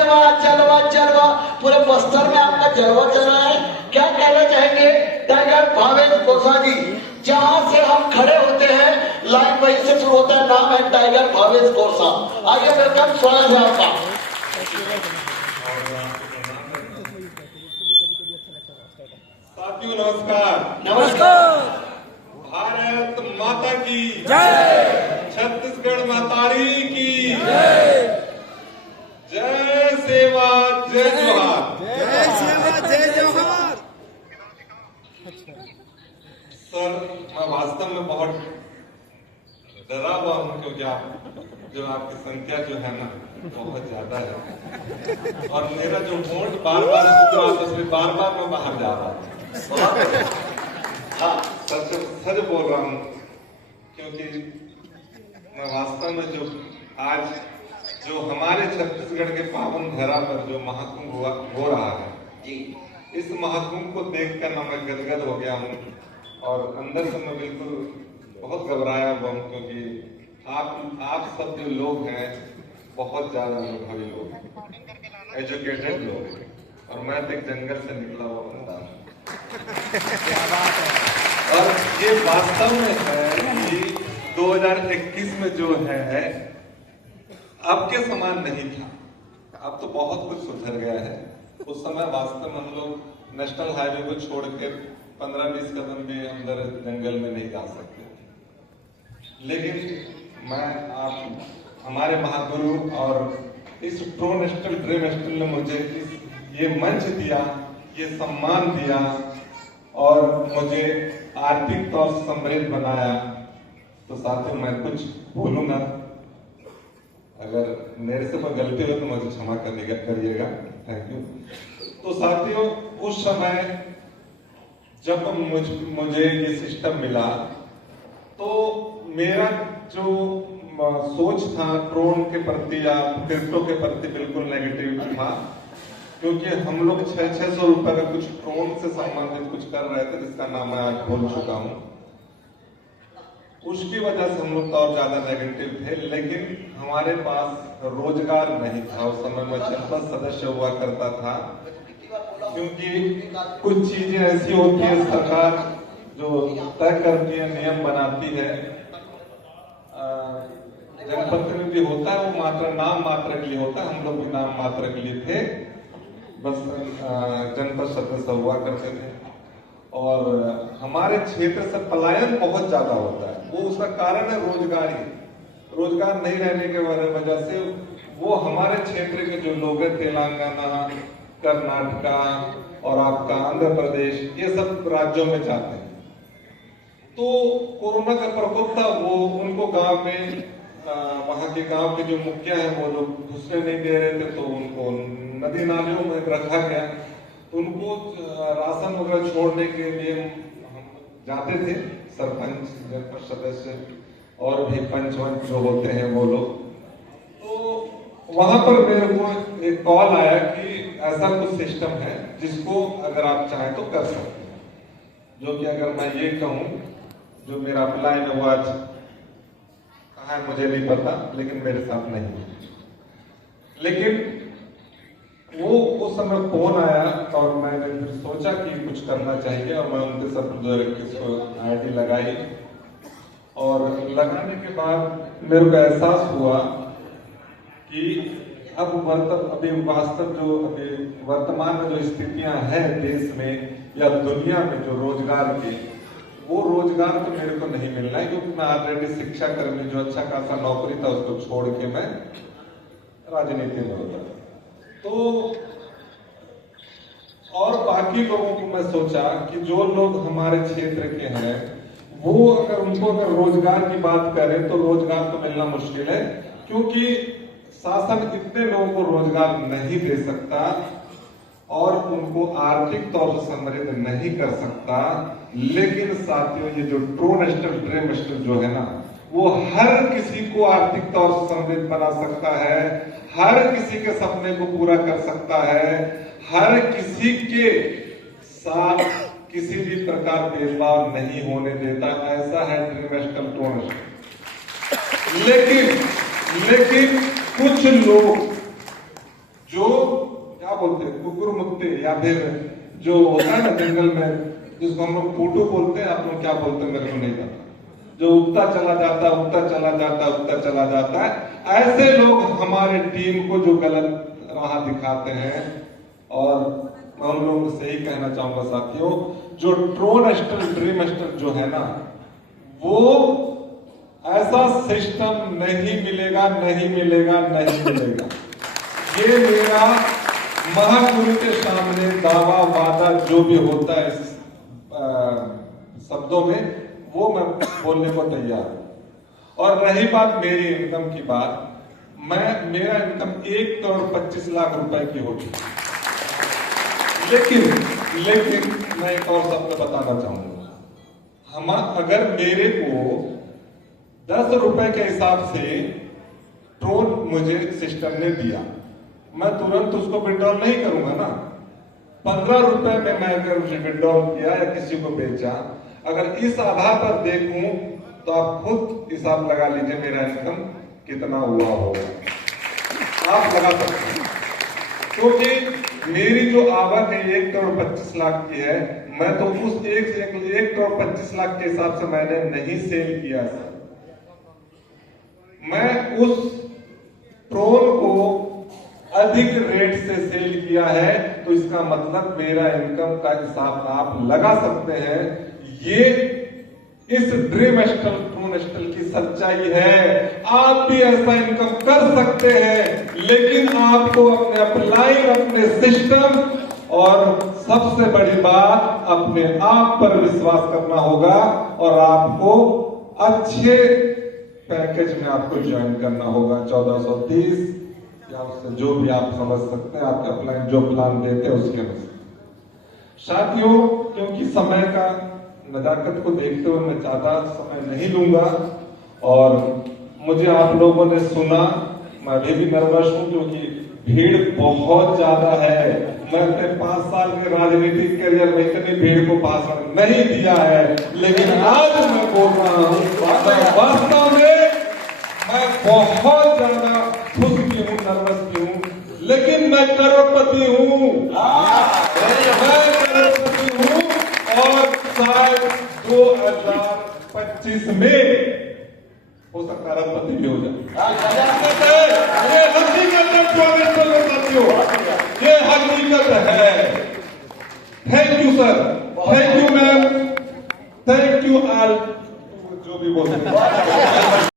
जलवा जलवा जलवा, पूरे बस्तर में आपका जलवा चला है। क्या कहना चाहेंगे टाइगर भावेश गोसा जी? जहां से हम खड़े होते हैं लाइन वहीं से शुरू होता है, नाम है टाइगर भावेश गोसा। आइए वेलकम, स्वागत है आपका। साथियों नमस्कार। नमस्कार। भारत माता की जय। छत्तीसगढ़ मातारी की जय। जय सेवा जय जोहार। जय सेवा जय जोहार। सर, मैं वास्तव में बहुत डरा हुआ हूँ क्योंकि आपकी संख्या जो है ना बहुत ज्यादा है, और मेरा जो वोट बार बार रहा था, इसलिए बार बार मैं बाहर जा रहा था। हाँ, सच बोल रहा हूँ, क्योंकि मैं वास्तव में जो हमारे छत्तीसगढ़ के पावन धरा पर जो महाकुंभ हो रहा है जी, इस महाकुंभ को देखकर ना मैं गदगद हो गया हूँ, और अंदर से मैं बिल्कुल बहुत घबराया हुआ हूँ, क्योंकि आप सब जो लोग हैं बहुत ज्यादा अनुभवी लोग, एजुकेटेड लोग, और मैं तो एक जंगल से निकला हुआ बंदा। और ये वास्तव में है कि 2021 में जो है अब के समान नहीं था। अब तो बहुत कुछ सुधर गया है। उस समय वास्तव में हम लोग नेशनल हाईवे को छोड़ के 15-20 कदम भी अंदर जंगल में नहीं जा सकते थे। लेकिन हमारे महागुरु और इस प्रो नेशनल ड्रीम नेशनल ने मुझे ये मंच दिया, ये सम्मान दिया, और मुझे आर्थिक तौर से समृद्ध बनाया। तो साथियों, मैं कुछ बोलूंगा, अगर मेरे से कोई गलती हो तो मुझे क्षमा करिएगा। Thank you. तो साथियों, उस समय जब मुझे ये सिस्टम मिला, तो मेरा जो सोच था ड्रोन के प्रति या क्रिप्टो के प्रति बिल्कुल नेगेटिव था, क्योंकि हम लोग 600 रुपए का कुछ ड्रोन से संबंधित कुछ कर रहे थे, जिसका नाम मैं आज बोल चुका हूँ। उसकी वजह से हम लोग तो और ज्यादा नेगेटिव थे, लेकिन हमारे पास रोजगार नहीं था। उस समय मैं जनपद सदस्य हुआ करता था, क्योंकि कुछ चीजें ऐसी होती है, सरकार जो तय करती है, नियम बनाती है, जनप्रतिनिधि होता है, वो मात्र नाम मात्र के लिए होता है। हम लोग भी नाम मात्र के लिए थे, बस जनपद सदस्य हुआ करते थे। और हमारे क्षेत्र से पलायन बहुत ज्यादा होता है, वो उसका कारण है रोजगार नहीं रहने के वजह से वो हमारे क्षेत्र के जो लोग हैं, तेलंगाना, कर्नाटका और आपका आंध्र प्रदेश, ये सब राज्यों में जाते हैं। तो कोरोना का प्रकोप था, वो उनको गांव में वहां के गांव के जो मुखिया हैं वो लोग घुसने नहीं दे रहे थे, तो उनको नदी नालियों में रखा गया। उनको राशन वगैरह छोड़ने के लिए हम जाते थे, सरपंच, जनपद सदस्य और भी पंच जो होते हैं वो लोग। तो वहां पर मेरे को एक कॉल आया कि ऐसा कुछ सिस्टम है जिसको अगर आप चाहें तो कर सकते हैं। जो कि अगर मैं ये कहूं, जो मेरा प्लान है वो आज कहाँ है मुझे नहीं पता, लेकिन मेरे साथ नहीं है। लेकिन वो उस समय फोन आया और मैंने फिर सोचा कि कुछ करना चाहिए, और मैं उनके सब आईडी लगाई, और लगाने के बाद मेरे को एहसास हुआ कि अब अभी वर्तमान में जो स्थितियां हैं देश में या दुनिया में, जो रोजगार के, वो रोजगार तो मेरे को नहीं मिल रहा है, क्योंकि मैं ऑलरेडी शिक्षा कर्मी जो अच्छा खासा नौकरी था उसको छोड़ के मैं राजनीति में होता। तो और बाकी लोगों को मैं सोचा कि जो लोग हमारे क्षेत्र के हैं, वो अगर रोजगार की बात करें तो रोजगार तो मिलना मुश्किल है, क्योंकि शासन इतने लोगों को रोजगार नहीं दे सकता और उनको आर्थिक तौर से समृद्ध नहीं कर सकता। लेकिन साथियों, ये जो ट्रू नेशनल ड्रीम नेशनल जो है ना, वो हर किसी को आर्थिक तौर से समृद्ध बना सकता है, हर किसी के सपने को पूरा कर सकता है, हर किसी के साथ किसी भी प्रकार भेदभाव नहीं होने देता। ऐसा है ड्रीम नेशनल ट्रू नेशनल। लेकिन कुछ लोग जो क्या बोलते हैं कुकुर मुत्ते या फिर जो होता है ना जंगल में जिसको हम लोग फोटो बोलते हैं, आप लोग क्या बोलते हैं मेरे को नहीं पता, जो उगता चला जाता है उगता चला जाता है उगता चला जाता है, ऐसे लोग हमारे टीम को जो गलत राह दिखाते हैं। और मैं उन लोगों से यही कहना चाहूंगा साथियों, जो ट्रोनस्टर ड्रीमस्टर जो है ना, वो ऐसा सिस्टम नहीं मिलेगा, नहीं मिलेगा, नहीं मिलेगा। ये मेरा महागुरु के सामने दावा वादा जो भी होता है इस शब्दों में, वो मैं बोलने को तैयार हूं। और रही बात मेरी इनकम की बात, मेरा इनकम 1,25,00,000 रुपए की होगी। लेकिन मैं एक और शब्द बताना चाहूंगा, हम अगर मेरे को 10 रुपए के हिसाब से ट्रोन मुझे सिस्टम ने दिया, मैं तुरंत उसको विड्रॉल नहीं करूंगा ना। 15 रुपए में मैं अगर उसे विड्रॉल किया या किसी को बेचा, अगर इस आधार पर देखूं तो आप खुद हिसाब लगा लीजिए मेरा इनकम कितना हुआ होगा, आप लगा सकते हैं। क्योंकि मेरी जो आवक है 1,25,00,000 की है, मैं तो उस 1,25,00,000 के हिसाब से मैंने नहीं सेल किया सर। मैं उस ट्रोन को अधिक रेट से सेल किया है, तो इसका मतलब मेरा इनकम का हिसाब आप लगा सकते हैं। ये इस ड्रीमस्टर ट्रूनस्टर की सच्चाई है। आप भी ऐसा इनकम कर सकते हैं, लेकिन आपको अपने अपलाइन, अपने सिस्टम और सबसे बड़ी बात अपने आप पर विश्वास करना होगा और आपको अच्छे पैकेज में आपको ज्वाइन करना होगा। 1430 या उससे जो भी आप समझ सकते हैं, आपके अपलाइन जो प्लान देते हैं उसके अनुसार। साथियों, क्योंकि समय का नजाकत को देखते हुए मैं ज्यादा समय नहीं लूंगा और मुझे आप लोगों ने सुना, मैं अभी भी नर्वस हूं क्योंकि भीड़ बहुत ज्यादा है। मैं अपने 5 साल के राजनीतिक करियर में इतनी भीड़ को भाषण नहीं दिया है, लेकिन आज मैं बोल रहा हूं, वास्तव में मैं बहुत ज्यादा खुश भी हूं, नर्वस भी हूं, लेकिन मैं करोड़पति हूं। मैं करोड़पति हूं और शायद 2025 में हो सकता है अरबपति भी हो जाए। ये हकीकत है साथियों, ये हकीकत है। Thank you sir, thank you ma'am, thank you all.